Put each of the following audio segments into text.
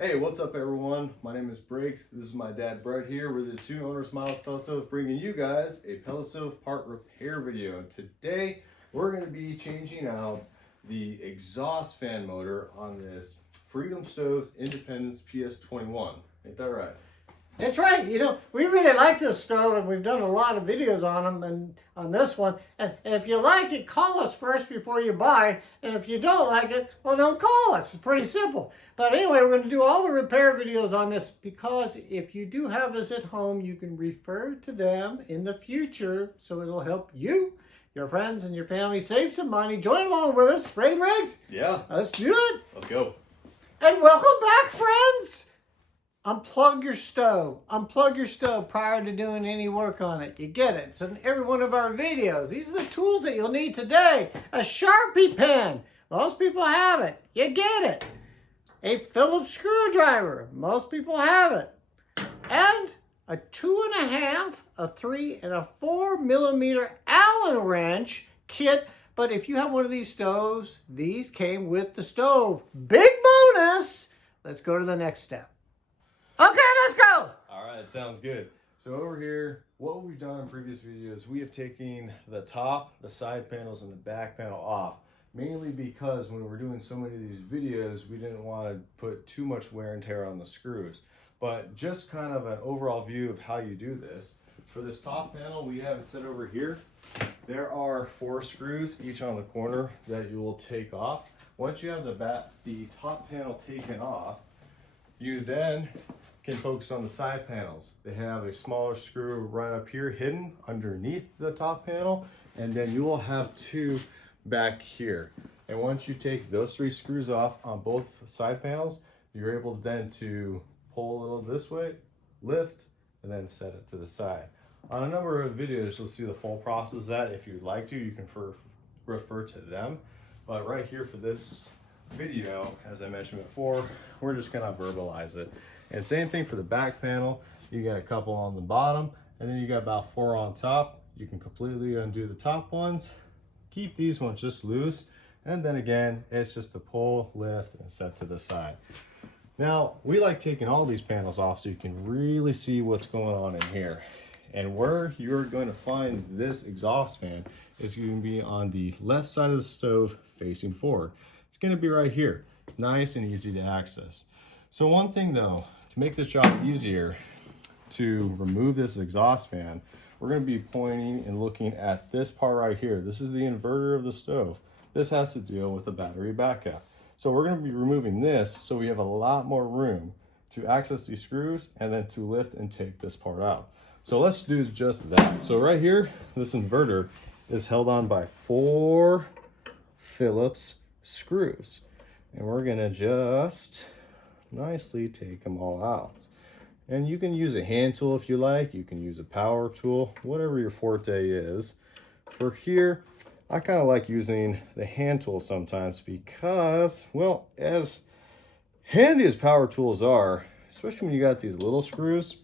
Hey, what's up everyone? My name is Briggs. This is my dad Brett here. We're the two owners Miles Pellet Stove, bringing you guys a pellet stove part repair video. And today we're going to be changing out the exhaust fan motor on this Freedom Stoves Independence PS21. Ain't that right? That's right. You know, we really like this stove, and we've done a lot of videos on them and on this one. And if you like it, call us first before you buy. And if you don't like it, well, don't call us. It's pretty simple. But anyway, we're going to do all the repair videos on this because if you do have this at home, you can refer to them in the future. So it'll help you, your friends, and your family save some money. Join along with us. Ready, Briggs? Yeah. Let's do it. Let's go. And welcome back, friends. Unplug your stove. Unplug your stove prior to doing any work on it. You get it. It's in every one of our videos. These are the tools that you'll need today. A Sharpie pen. Most people have it. You get it. A Phillips screwdriver. Most people have it. And a 2.5, a 3, and a 4 millimeter Allen wrench kit. But if you have one of these stoves, these came with the stove. Big bonus. Let's go to the next step. Okay, let's go. All right, sounds good. So over here, what we've done in previous videos, we have taken the top, the side panels, and the back panel off. Mainly because when we're doing so many of these videos, we didn't want to put too much wear and tear on the screws. But just kind of an overall view of how you do this. For this top panel, we have it set over here. There are 4 screws, each on the corner, that you will take off. Once you have the top panel taken off, you then can focus on the side panels. They have a smaller screw right up here hidden underneath the top panel, and then you will have 2 back here. And once you take those 3 screws off on both side panels, you're able then to pull a little this way, lift, and then set it to the side. On a number of videos, you'll see the full process of that. If you'd like to, you can refer to them. But right here for this video, as I mentioned before, we're just gonna verbalize it. And same thing for the back panel. You got a couple on the bottom, and then you got about 4 on top. You can completely undo the top ones, keep these ones just loose, and then again, it's just a pull, lift, and set to the side. Now, we like taking all these panels off so you can really see what's going on in here. And where you're going to find this exhaust fan is going to be on the left side of the stove facing forward. It's going to be right here, nice and easy to access. So one thing though, to make this job easier to remove this exhaust fan, we're going to be pointing and looking at this part right here. This is the inverter of the stove. This has to deal with the battery backup. So we're going to be removing this so we have a lot more room to access these screws and then to lift and take this part out. So let's do just that. So right here, this inverter is held on by 4 Phillips screws. And we're going to just nicely take them all out. And you can use a hand tool if you like. You can use a power tool, whatever your forte is. For here, I kind of like using the hand tool sometimes because, well, as handy as power tools are, especially when you got these little screws,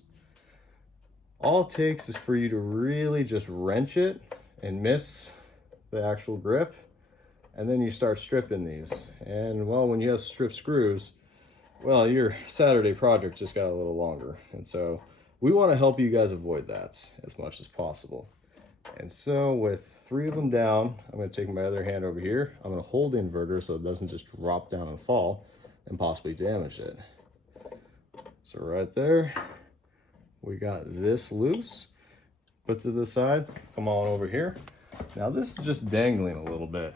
all it takes is for you to really just wrench it and miss the actual grip. And then you start stripping these. And well, when you have stripped screws, well, your Saturday project just got a little longer. And so we want to help you guys avoid that as much as possible. And so with 3 of them down, I'm going to take my other hand over here. I'm going to hold the inverter so it doesn't just drop down and fall and possibly damage it. So right there, we got this loose. Put to the side, come on over here. Now this is just dangling a little bit.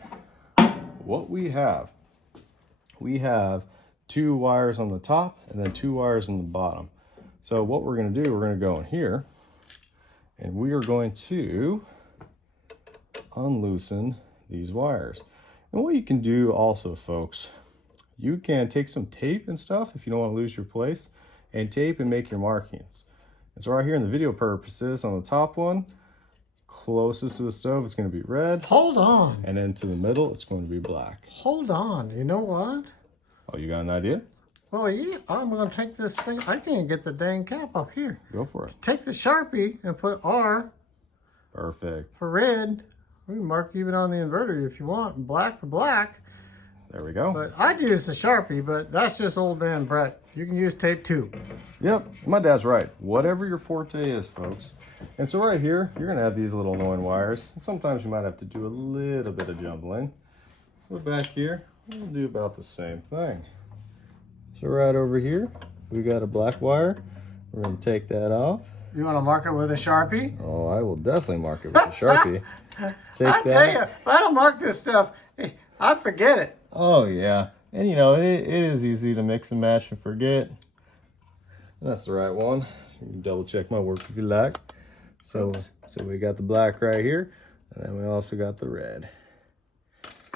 What we have 2 wires on the top and then 2 wires on the bottom. So what we're going to do, we're going to go in here and we are going to unloosen these wires. And what you can do also, folks, you can take some tape and stuff if you don't want to lose your place, and tape and make your markings. And so right here in the video purposes, on the top one, closest to the stove, it's going to be red. Hold on. And then to the middle, it's going to be black. Hold on. You know what? Oh, you got an idea? Oh, yeah. I'm going to take this thing. I can't get the dang cap up here. Go for it. Take the Sharpie and put R. Perfect. For red. We can mark even on the inverter if you want. Black for black. There we go. But I'd use the Sharpie, but that's just old man Brett. You can use tape too. Yep, my dad's right. Whatever your forte is, folks. And so right here, you're gonna have these little annoying wires. And sometimes you might have to do a little bit of jumbling. But back here, we'll do about the same thing. So right over here, we got a black wire. We're gonna take that off. You want to mark it with a Sharpie? Oh, I will definitely mark it with a Sharpie. I tell you, if I don't mark this stuff, I forget it. Oh yeah, and you know, it is easy to mix and match and forget. That's the right one. You can double check my work if you like. So we got the black right here, and then we also got the red.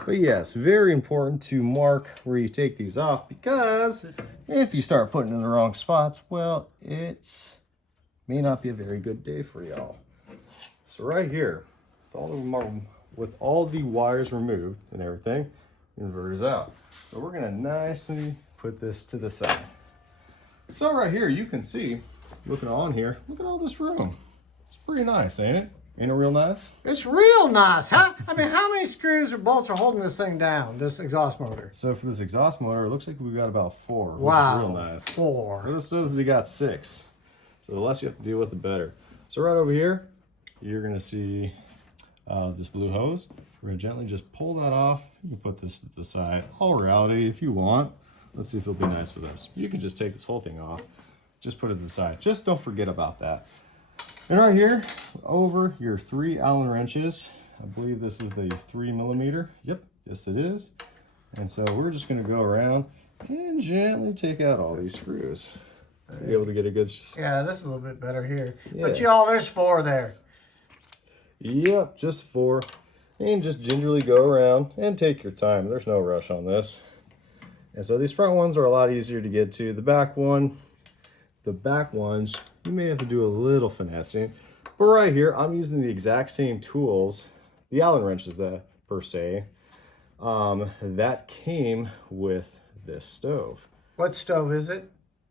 But yes, very important to mark where you take these off, because if you start putting in the wrong spots, well, it may not be a very good day for y'all. So right here, with all the wires removed and everything, inverter's out. So we're gonna nicely put this to the side. So right here, you can see, looking on here, look at all this room. It's pretty nice, ain't it? Ain't it real nice? It's real nice. How many screws or bolts are holding this thing down, this exhaust motor? So for this exhaust motor, it looks like we've got about 4. Wow, which is real nice. 4. For the stoves, they got 6. So the less you have to deal with, the better. So right over here, you're gonna see this blue hose. We're gonna gently just pull that off. You can put this to the side. All reality, if you want, let's see if it'll be nice with us. You can just take this whole thing off. Just put it to the side. Just don't forget about that. And right here, over your 3 Allen wrenches, I believe this is the 3mm. Yep, yes it is. And so we're just gonna go around and gently take out all these screws. Be able to get a good... Yeah, this is a little bit better here. Yeah. But y'all, there's 4 there. Yep, just 4. And just gingerly go around and take your time. There's no rush on this. And so these front ones are a lot easier to get to. The back ones, you may have to do a little finessing. But right here, I'm using the exact same tools, the Allen wrenches per se, that came with this stove. What stove is it?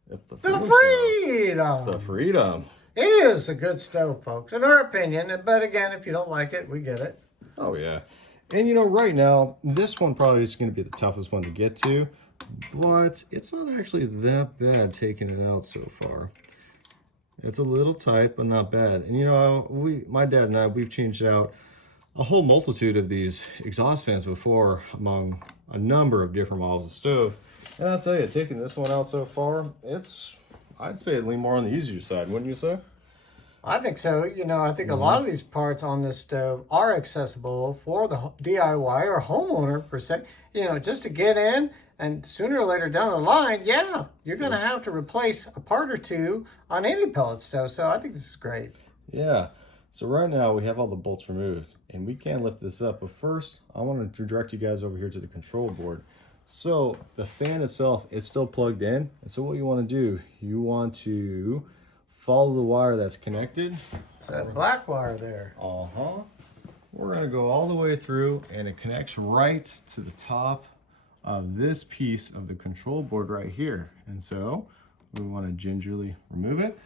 It's the Freedom. It's the Freedom. It is a good stove, folks, in our opinion. But again, if you don't like it, we get it. Oh yeah. And you know, right now, this one probably is going to be the toughest one to get to, but it's not actually that bad taking it out so far. It's a little tight, but not bad. And you know, my dad and I, we've changed out a whole multitude of these exhaust fans before among a number of different models of stove. And I'll tell you, taking this one out so far, I'd say it lean more on the easier side, wouldn't you say? I think so. You know, I think a lot of these parts on this stove are accessible for the DIY or homeowner per se. You know, just to get in, and sooner or later down the line, yeah, you're going to have to replace a part or two on any pellet stove. So I think this is great. Yeah. So right now we have all the bolts removed and we can lift this up. But first, I want to direct you guys over here to the control board. So the fan itself is still plugged in. And so what you want to do, you want to follow the wire that's connected. So that black wire there. We're going to go all the way through and it connects right to the top of this piece of the control board right here. And so we want to gingerly remove it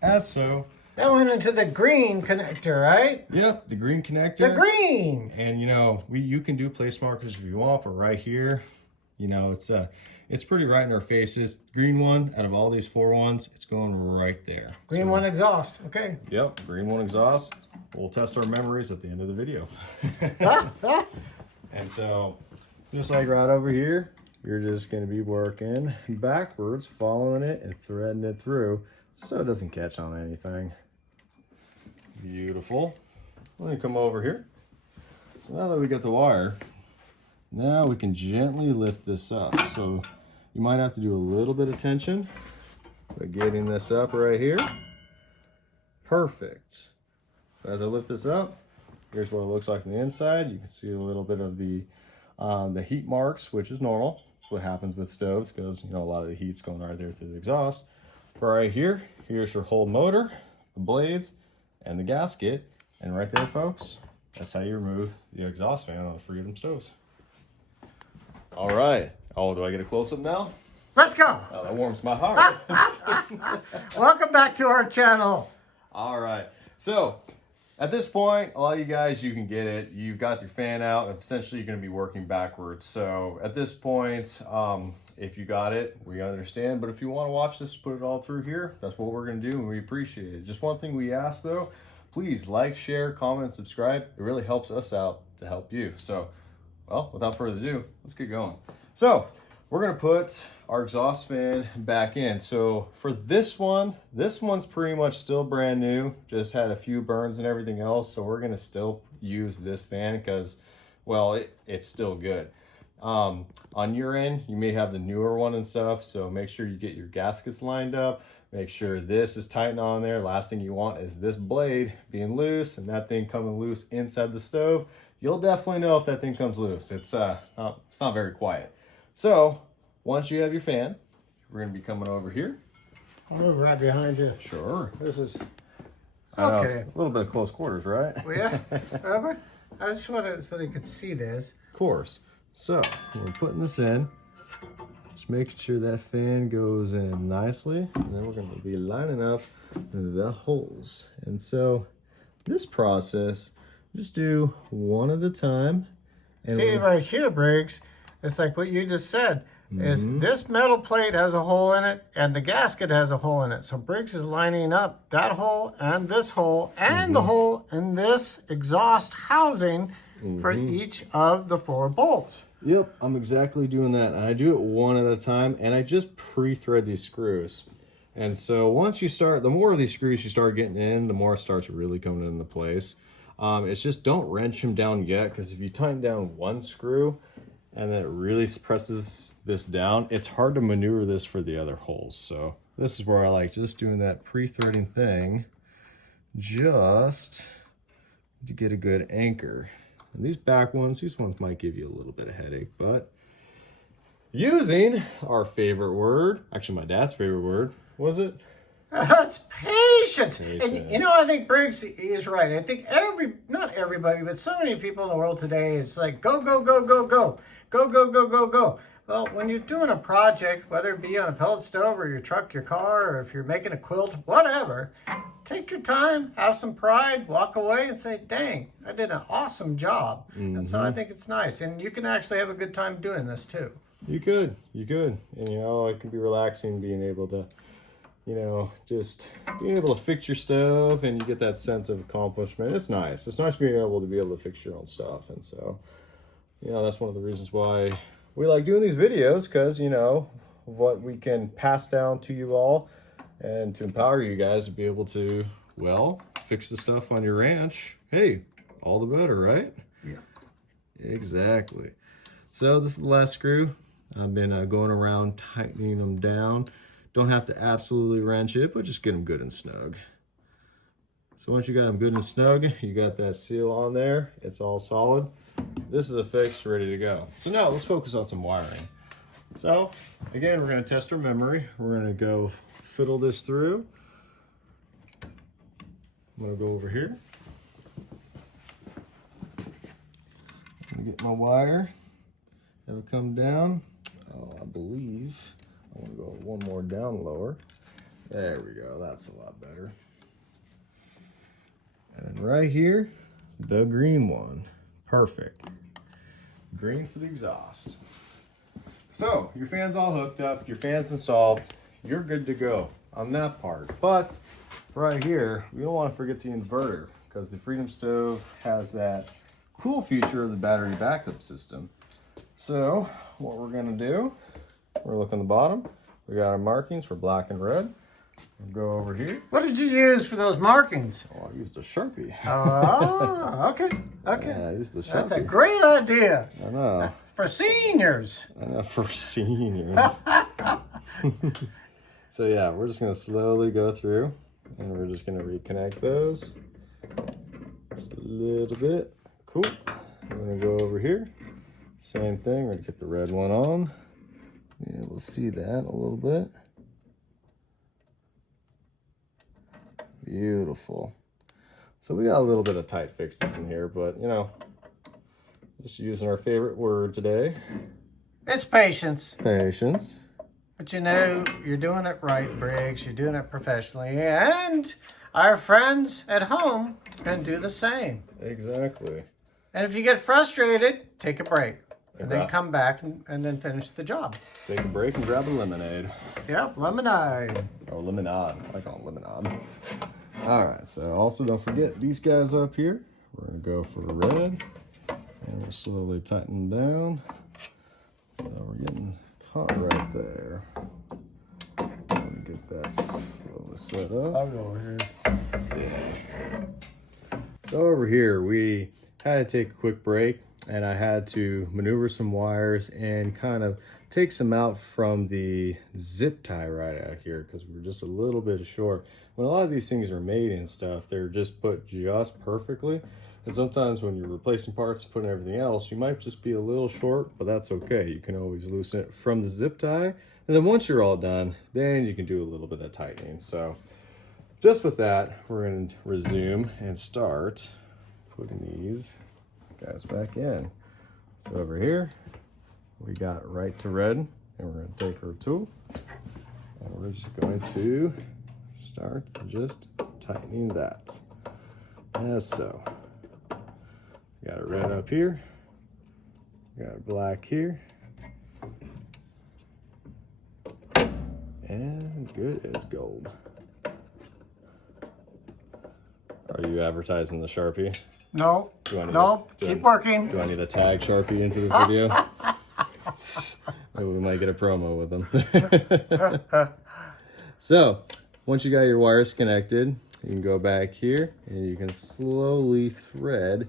as so. That went into the green connector, right? Yep, the green connector. The green! And you know, you can do place markers if you want, but right here, you know, it's pretty right in our faces. Green one, out of all these 4 ones, it's going right there. Green one exhaust, okay. Yep, green one exhaust. We'll test our memories at the end of the video. And so, just like right over here, you're just going to be working backwards, following it and threading it through so it doesn't catch on anything. Beautiful. Let me come over here. So now that we got the wire, now we can gently lift this up. So you might have to do a little bit of tension, but getting this up right here, perfect. So as I lift this up, here's what it looks like on the inside. You can see a little bit of the heat marks, which is normal. That's what happens with stoves because, you know, a lot of the heat's going right there through the exhaust. But right here, here's your whole motor, the blades, and the gasket. And right there, folks, that's how you remove the exhaust fan on the Freedom stoves. All right. Oh, do I get a close-up now? Let's go. Oh, that warms my heart. Welcome back to our channel. All right. So, At this point, a lot of you guys, you can get it. You've got your fan out, and essentially you're going to be working backwards. So at this point, if you got it, we understand. But if you want to watch this, put it all through here. That's what we're going to do, and we appreciate it. Just one thing we ask, though, please like, share, comment, subscribe. It really helps us out to help you. So, well, without further ado, let's get going. So we're going to put our exhaust fan back in. So for this one's pretty much still brand new, just had a few burns and everything else. So we're going to still use this fan because, well, it's still good. On your end, you may have the newer one and stuff. So make sure you get your gaskets lined up. Make sure this is tightened on there. Last thing you want is this blade being loose and that thing coming loose inside the stove. You'll definitely know if that thing comes loose. It's not very quiet. So once you have your fan, we're going to be coming over here. I'll move right behind you. Sure. This is okay. A little bit of close quarters, right? Well, yeah. Remember? I just wanted so they could see this. Of course. So we're putting this in. Just making sure that fan goes in nicely. And then we're going to be lining up the holes. And so this process, just do one at a time. And see, right here, Briggs, it's like what you just said. Is this metal plate has a hole in it and the gasket has a hole in it. So Briggs is lining up that hole and this hole and the hole in this exhaust housing for each of the 4 bolts. Yep, I'm exactly doing that. And I do it one at a time, and I just pre-thread these screws. And so once you start, the more of these screws you start getting in, the more it starts really coming into place. It's just don't wrench them down yet, because if you tighten down one screw and then it really presses this down, it's hard to maneuver this for the other holes. So this is where I like just doing that pre-threading thing just to get a good anchor. And these back ones, these ones might give you a little bit of headache, but using our favorite word, actually my dad's favorite word, was it? That's patience. And you know, I think Briggs is right. I think not everybody, but so many people in the world today, it's like go, go, go, go, go, go, go, go, go, go. Well, when you're doing a project, whether it be on a pellet stove or your truck, your car, or if you're making a quilt, whatever, take your time, have some pride, walk away and say, dang, I did an awesome job. And so I think it's nice. And you can actually have a good time doing this too. You could. And you know, it can be relaxing being able to, you know, just being able to fix your stuff and you get that sense of accomplishment. It's nice. It's nice being able to fix your own stuff. And so, you know, that's one of the reasons why we like doing these videos, because, you know, what we can pass down to you all and to empower you guys to be able to, well, fix the stuff on your ranch. Hey, all the better, right? Yeah. Exactly. So this is the last screw. I've been going around tightening them down. Don't have to absolutely wrench it, but just get them good and snug. So once you got them good and snug, you got that seal on there. It's all solid. This is a fix, ready to go. So now let's focus on some wiring. So again, we're going to test our memory. We're going to go fiddle this through. I'm going to go over here. I'm going to get my wire. Have it come down. Oh, I believe I want to go one more down lower. There we go. That's a lot better. And then right here, the green one. Perfect. Green for the exhaust. So your fan's all hooked up, your fan's installed, you're good to go on that part. But right here, we don't want to forget the inverter, because the Freedom Stove has that cool feature of the battery backup system. So what we're going to do, we're looking at the bottom. We got our markings for black and red. We'll go over here. What did you use for those markings? Oh, I used a Sharpie. Oh, okay. Yeah, I used the Sharpie. That's a great idea. I know. For seniors. I know, for seniors. So yeah, we're just going to slowly go through and we're just going to reconnect those. Just a little bit. Cool. I'm going to go over here. Same thing. We're going to get the red one on. Yeah, we'll see that a little bit. Beautiful. So we got a little bit of tight fixes in here, but you know, just using our favorite word today. It's patience. Patience. But you know, you're doing it right, Briggs. You're doing it professionally. And our friends at home can do the same. Exactly. And if you get frustrated, take a break. And Okay. then come back and then finish the job. Take a break and grab a lemonade. Yep, lemonade. Or lemonade. I call it lemonade. Alright, so also don't forget these guys up here. We're going to go for red. And we'll slowly tighten them down. So we're getting caught right there. Let me get that slowly set up. I'll go over here. Yeah. So over here, we had to take a quick break, and I had to maneuver some wires and kind of take some out from the zip tie right out here because we were just a little bit short. When a lot of these things are made and stuff, they're just put just perfectly. And sometimes when you're replacing parts and putting everything else, you might just be a little short, but that's okay. You can always loosen it from the zip tie. And then once you're all done, then you can do a little bit of tightening. So just with that, we're going to resume and start putting these guys back in. So over here, we got right to red, and we're going to take our tool, and we're just going to start just tightening that, as so. Got it red up here, got it black here, and good as gold. Are you advertising the Sharpie? No, keep working. Do I need to tag Sharpie into the video? Maybe we might get a promo with them. So, once you got your wires connected, you can go back here and you can slowly thread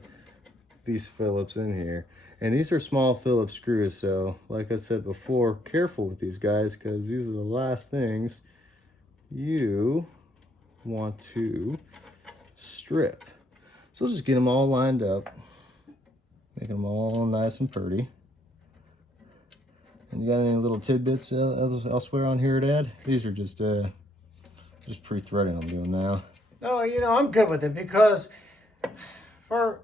these Phillips in here. And these are small Phillips screws, so like I said before, careful with these guys because these are the last things you want to strip. So just get them all lined up, making them all nice and pretty. And you got any little tidbits elsewhere on here, Dad? These are just pre-threading I'm doing now. No, you know, I'm good with it because for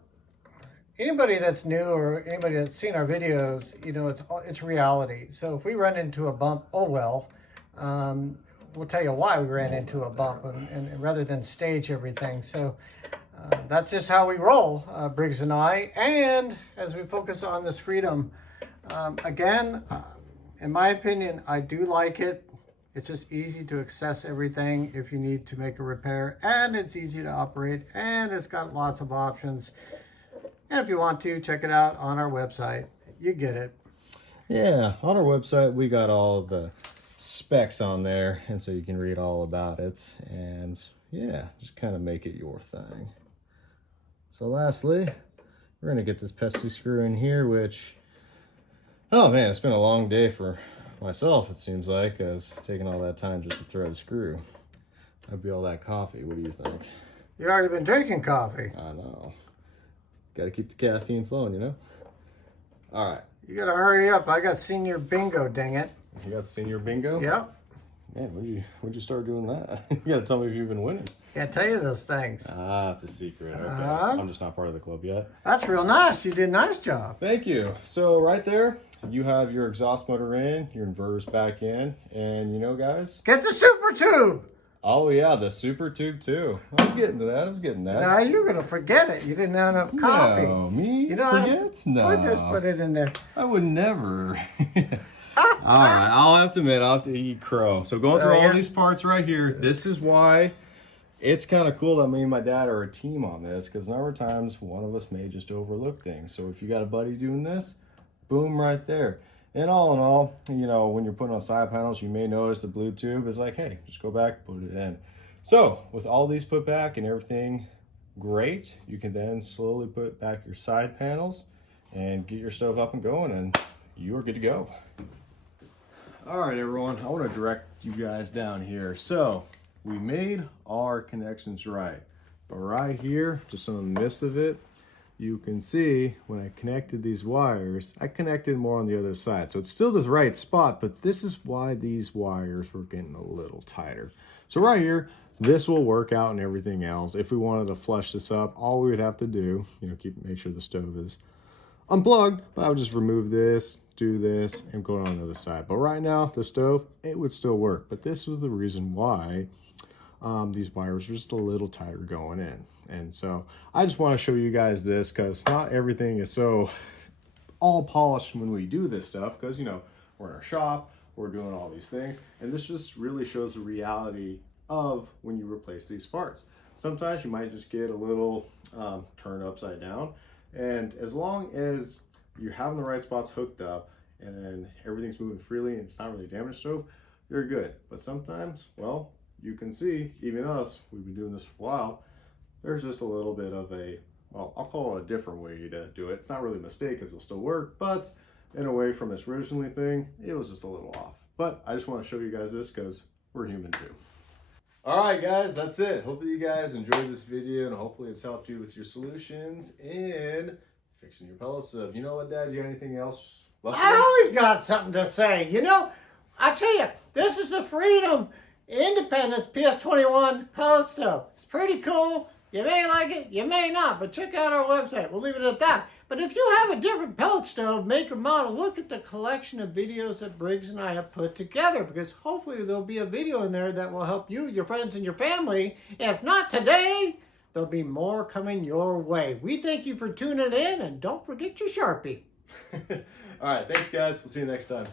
anybody that's new or anybody that's seen our videos, you know, it's reality. So if we run into a bump, oh well. We'll tell you why we ran into a bump and rather than stage everything. So that's just how we roll, Briggs and I. And as we focus on this Freedom, again, in my opinion, I do like it. It's just easy to access everything if you need to make a repair, and it's easy to operate, and it's got lots of options. And if you want to, check it out on our website. You get it. Yeah, on our website, we got all the specs on there, and so you can read all about it. And yeah, just kind of make it your thing. So lastly, we're going to get this pesky screw in here, which, oh man, it's been a long day for myself, it seems like, as taking all that time just to thread a screw. That'd be all that coffee. What do you think? You already been drinking coffee. I know. Got to keep the caffeine flowing, you know? All right. You got to hurry up. I got senior bingo, dang it. You got senior bingo? Yep. Man, when'd you start doing that? You got to tell me if you've been winning. Can't tell you those things. Ah, it's a secret. Okay. I'm just not part of the club yet. That's real nice. You did a nice job. Thank you. So right there, you have your exhaust motor in, your inverter's back in, and you know, guys? Get the super tube. Oh yeah, the super tube too. I was getting to that. Now you're going to forget it. You didn't have enough coffee. No, me? You know, Forgets? No. I just put it in there. I would never. All right, I'll have to admit, I'll have to eat crow. So going through all these parts right here, this is why it's kind of cool that me and my dad are a team on this, because a number of times one of us may just overlook things. So if you got a buddy doing this, boom, right there. And all in all, you know, when you're putting on side panels, you may notice the blue tube is like, hey, just go back, put it in. So with all these put back and everything great, you can then slowly put back your side panels and get your stove up and going, and you are good to go. All right, everyone, I want to direct you guys down here. So we made our connections right, but right here, just on the midst of it, you can see when I connected these wires, I connected more on the other side. So it's still the right spot, but this is why these wires were getting a little tighter. So right here, this will work out and everything else. If we wanted to flush this up, all we would have to do, you know, make sure the stove is unplugged, but I would just remove this, do this, and go on the other side. But right now, the stove, it would still work. But this was the reason why these wires are just a little tighter going in. And so I just want to show you guys this because not everything is so all polished when we do this stuff, because, you know, we're in our shop, we're doing all these things, and this just really shows the reality of when you replace these parts. Sometimes you might just get a little turned upside down, and as long as you're having the right spots hooked up and then everything's moving freely and it's not really damaged stove, you're good. But sometimes, well, you can see, even us, we've been doing this for a while, there's just a little bit of a, well, I'll call it a different way to do it. It's not really a mistake because it'll still work, but in a way from this originally thing, it was just a little off. But I just want to show you guys this because we're human too. All right, guys, that's it. Hopefully you guys enjoyed this video, and hopefully it's helped you with your solutions in fixing your pellet stove. You know what, Dad? You got anything else left? I always got something to say. You know, I tell you, this is the Freedom Independence PS21 Pellet Stove. It's pretty cool. You may like it, you may not, but check out our website. We'll leave it at that. But if you have a different pellet stove, make or model, look at the collection of videos that Briggs and I have put together, because hopefully there'll be a video in there that will help you, your friends, and your family. If not today, there'll be more coming your way. We thank you for tuning in, and don't forget your Sharpie. All right, thanks, guys. We'll see you next time.